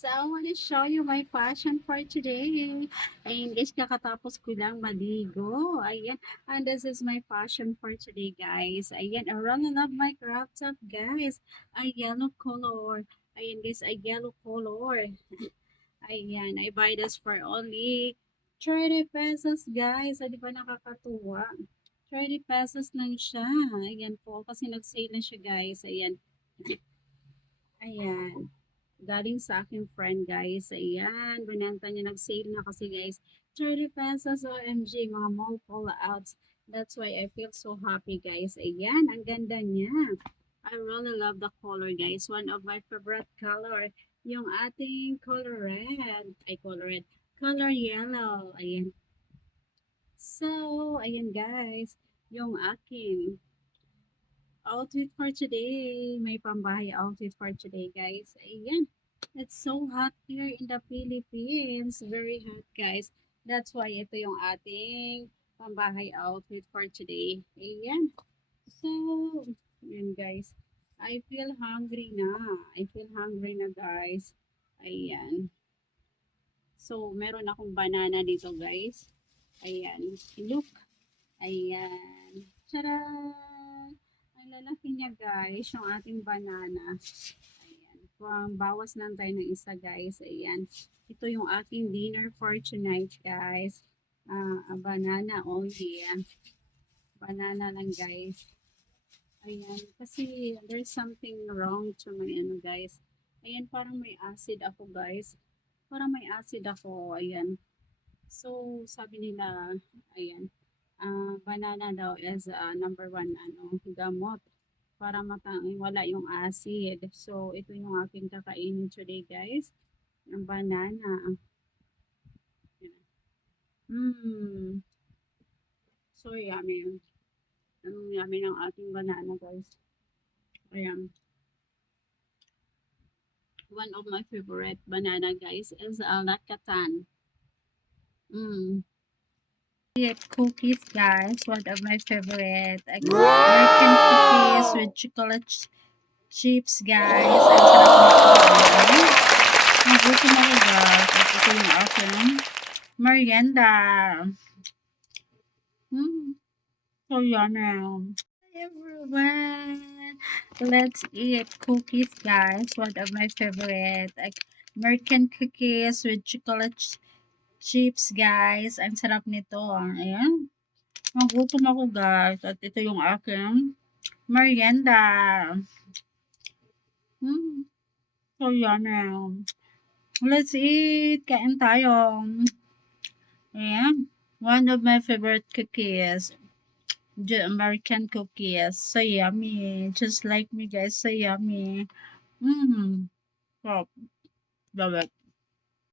So, I want to show you my fashion for today. Ayun guys, kakatapos ko lang maligo. Ayan. And this is my fashion for today, guys. Ayan, I really love my crop top, guys. A yellow color. Ayan guys, a yellow color. Ayan, I buy this for only 30 pesos, guys. Di ba nakakatuwa? 30 pesos lang siya. Ayan po, kasi nag-sale na siya, guys. Ayan. Ayan. Galing sa aking friend, guys. Ayan, binenta niya, nag-sale na kasi, guys. 30 pesos, OMG, mga mall pull-outs. That's why I feel so happy, guys. Ayan, ang ganda niya. I really love the color, guys. One of my favorite color, yung ating color red. Ay, color red. Color yellow. Ayan. So, ayan, guys. Yung aking outfit for today. May pambahay outfit for today, guys. Ayan. It's so hot here in the Philippines. Very hot, guys. That's why ito yung ating pambahay outfit for today. Ayan. So, ayan, guys. I feel hungry na. I feel hungry na, guys. Ayan. So, meron akong banana dito, guys. Ayan. Look. Ayan. Tcharan! Ang lalaki niya, guys, yung ating banana. Ayan. Kung bawas lang tayo ng isa, guys. Ayan. Ito yung aking dinner for tonight, guys. A banana only. Banana lang, guys. Ayan. Kasi there's something wrong to my ano, guys. Ayan, parang may acid ako, guys. Parang may acid ako. Ayan. So, sabi nila, ayan, banana daw is number one ano, gamot para wala yung acid. So, ito yung aking kakainin today, guys. Ang banana. Mmm. So, yummy. Ang yummy ng ating banana, guys. Ayan. One of my favorite banana, guys, is Lakatan. Mmm. Cookies, guys. One of my favorite. American cookies with chocolate chips, guys. Ang sarap nito. Magutom ako, guys. At ito yung aking merienda. So yummy. Hi, everyone. Let's eat cookies, guys. One of my favorite. American cookies with chocolate chips, guys. Ang sarap nito. Ayan. Magutom ako, guys. At ito yung aking merienda. So yummy. Let's eat. Kain tayo. Ayan. One of my favorite cookies. The American cookies. So yummy. Just like me, guys. So yummy. Stop. Love it.